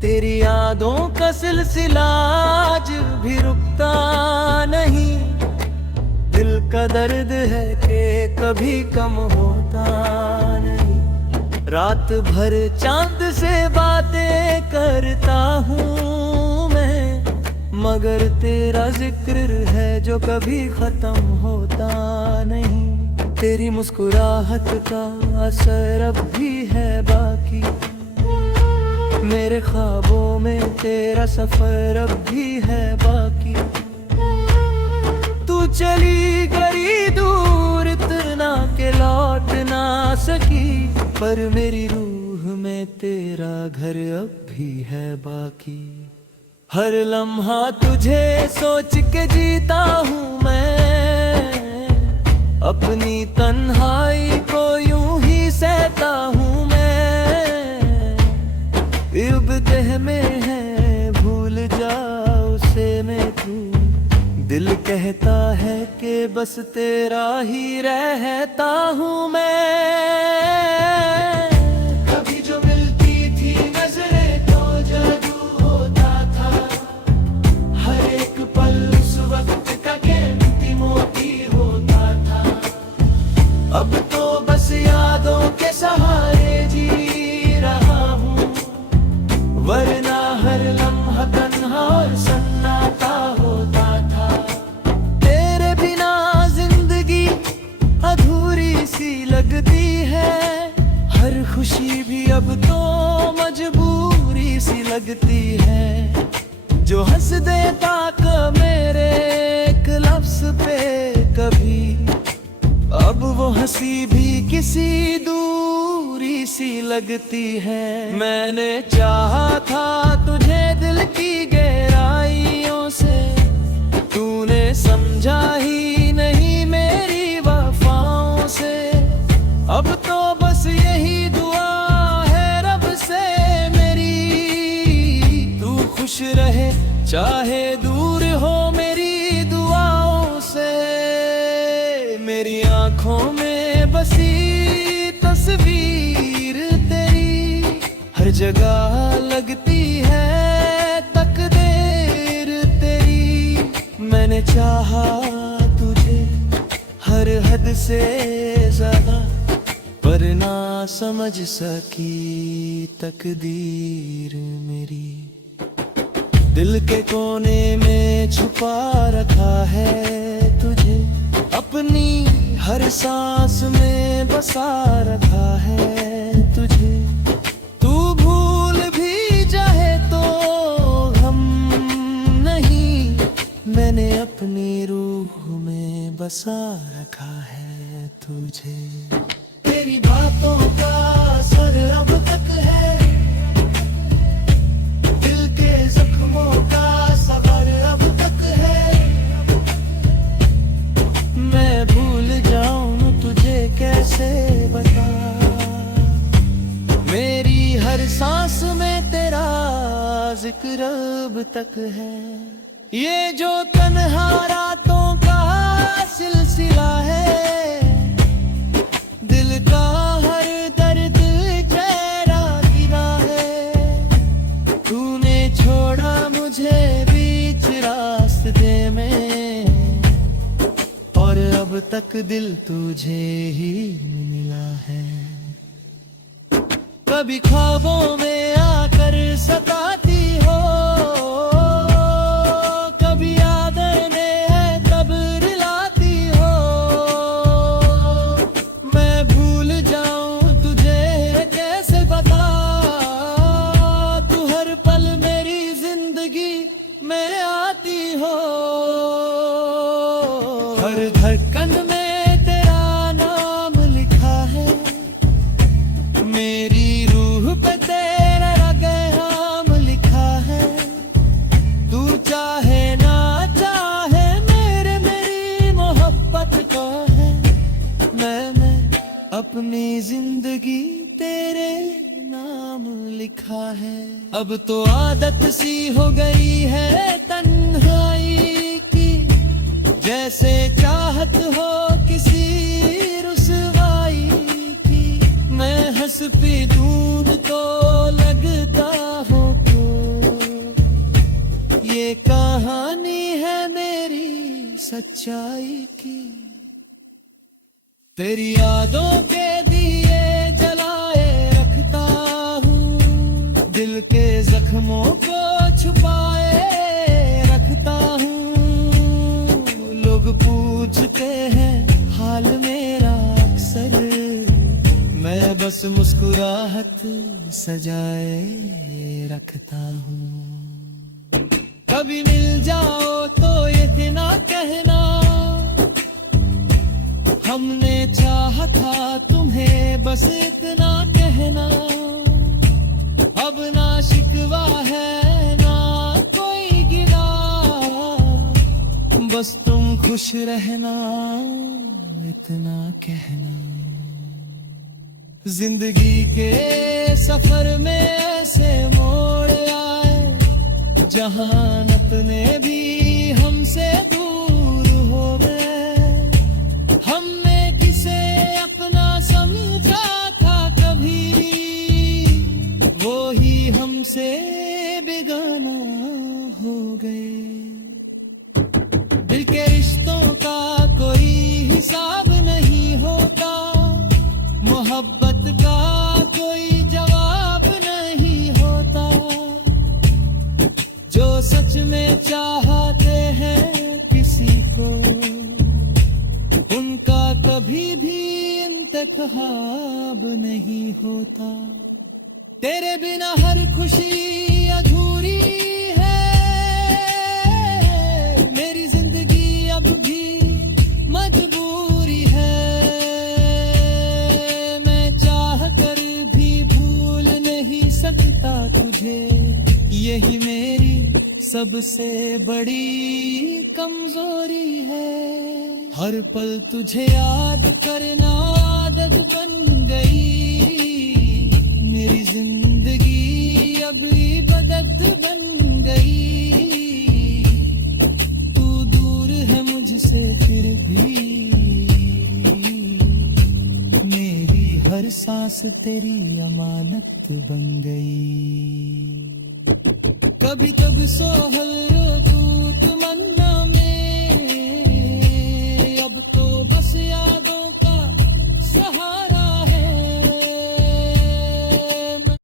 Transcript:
तेरी यादों का सिलसिला आज भी रुकता नहीं। दिल का दर्द है कि कभी कम होता नहीं। रात भर चांद से बातें करता हूँ मैं, मगर तेरा जिक्र है जो कभी खत्म होता नहीं। तेरी मुस्कुराहट का असर अब भी है बाकी, मेरे ख्वाबों में तेरा सफर अब भी है बाकी। तू चली गई दूर इतना के लौट ना सकी, पर मेरी रूह में तेरा घर अब भी है बाकी। हर लम्हा तुझे सोच के जीता हूँ मैं, अपनी तन्हाई को यूं ही सहता हूँ मैं। अब देह में है भूल जा उसे मैं तू, दिल कहता है कि बस तेरा ही रहता हूँ मैं। कभी जो मिलती थी नजरें तो जादू होता था, हर एक पल उस वक्त का कीमती मोती होता था। अब तो बस यादों के सहारे जी रहा हूँ, वरना हर लम्हा तन्हा और सन्नाटा होता था। तेरे बिना जिंदगी अधूरी सी लगती है, हर खुशी भी अब तो मजबूरी सी लगती है। जो हंस देता क मेरे एक लफ्ज पे कभी, अब वो हंसी भी किसी दूरी सी लगती है। मैंने चाहा था तुझे दिल की गहराइयों से, तूने समझा ही नहीं मेरी वफाओं से। अब तो बस यही दुआ है रब से मेरी, तू खुश रहे चाहे दूर हो मेरी दुआओं से। मेरी आंखों में बसी तस्वीर तेरी, हर जगह लगती है तकदीर तेरी। मैंने चाहा तुझे हर हद से ज्यादा, पर ना समझ सकी तकदीर मेरी। दिल के कोने में छुपा रखा है तुझे, अपनी हर सांस में बसा रखा है तुझे। तू भूल भी जाए तो हम नहीं, मैंने अपनी रूह में बसा रखा है तुझे। तेरी बातों का असर अब तक है, दिल के जख्मों का सबर अब तक है। मैं भूल जाऊं तुझे कैसे बता, मेरी हर सांस में तेरा जिक्र अब तक है। ये जो तन्हा रातों का सिलसिला है, दिल का हर दर्द चेहरा गिरा है। तूने छोड़ा मुझे बीच रास्ते में, और अब तक दिल तुझे ही मिला है। कभी ख्वाबों में आकर सताती हो, कभी यादें है तब रुलाती हो। मैं भूल जाऊं तुझे कैसे बता, तू हर पल मेरी जिंदगी में आती हो। हर धड़कन में तेरा नाम लिखा है, मेरी रूह पे तेरा पैगाम लिखा है। तू चाहे ना चाहे मेरी मोहब्बत का है। मैं अपनी जिंदगी तेरे नाम लिखा है। अब तो आदत सी हो गई है तन्हाई जैसे चाहत हो किसी रुसवाई की, मैं हंस पे दूध तो लगता हो क्यों। ये कहानी है मेरी सच्चाई की, तेरी यादों के दिए जलाए रखता हूँ, दिल के जख्मों को छुपाए रखता हूँ। लोग पूछते हैं हाल मेरा अक्सर, मैं बस मुस्कुराहट सजाए रखता हूँ। कभी मिल जाओ तो इतना कहना, हमने चाहा था तुम्हें बस इतना कहना। अब ना शिकवा है ना कोई गिला, बस तुम खुश रहना इतना कहना। जिंदगी के सफर में ऐसे मोड़ आए, जहानत ने भी हमसे दूर हो गए। हमने किसे अपना समझा था कभी, वो ही हमसे बेगाना हो गए। दिल के रिश्तों का कोई हिसाब नहीं होता, मोहब्बत का कोई जवाब नहीं होता। जो सच में चाहते हैं किसी को, उनका कभी भी इंतखाब नहीं होता। तेरे बिना हर खुशी अधूरी है, मेरी जिंदगी अब भी मजबूरी है। मैं चाह कर भी भूल नहीं सकता तुझे, यही मेरी सबसे बड़ी कमजोरी है। हर पल तुझे याद करना आदत बन गई, मेरी जिंदगी अब इबादत बन गई। तू दूर है मुझसे फिर भी, मेरी हर सांस तेरी अमानत बन गई। कभी तब सोहल रो तू तमन्ना